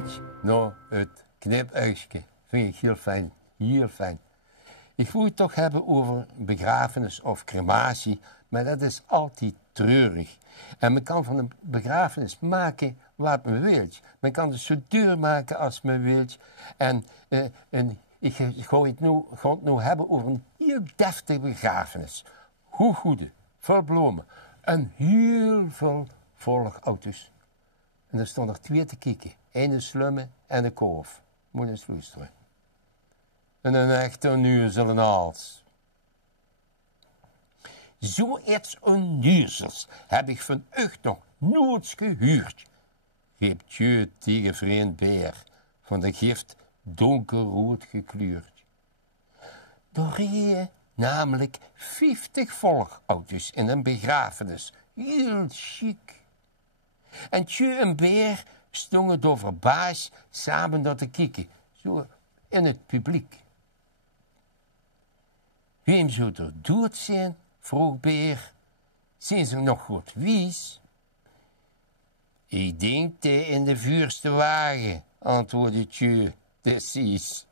Kijk naar het knipuigje. Vind ik heel fijn. Heel fijn. Ik wil het toch hebben over begrafenis of crematie, maar dat is altijd treurig. En men kan van een begrafenis maken wat men wil. Men kan het zo duur maken als men wil. En ik ga het nu hebben over een heel deftige begrafenis. Hoe goede, vol bloemen en heel veel volgauto's. En er stonden er 2 te kijken. Een slumme en een koof. Moet je eens luisteren. En een echte neuzel en hals. Zoiets onneuzels heb ik van echt nog nooit gehuurd, riep Tjeu tegen vriend Beer, van de gift donkerrood gekleurd. Er reden namelijk 50 volgauto's in een begrafenis, heel chic. En Tjeu en Beer stonden door verbaasd samen naar te kijken, zo in het publiek. Wem zou er dood zijn? Vroeg Beer. Zijn ze nog goed wies? Ik denk dat in de vuurste wagen, antwoordde Tjeu, precies.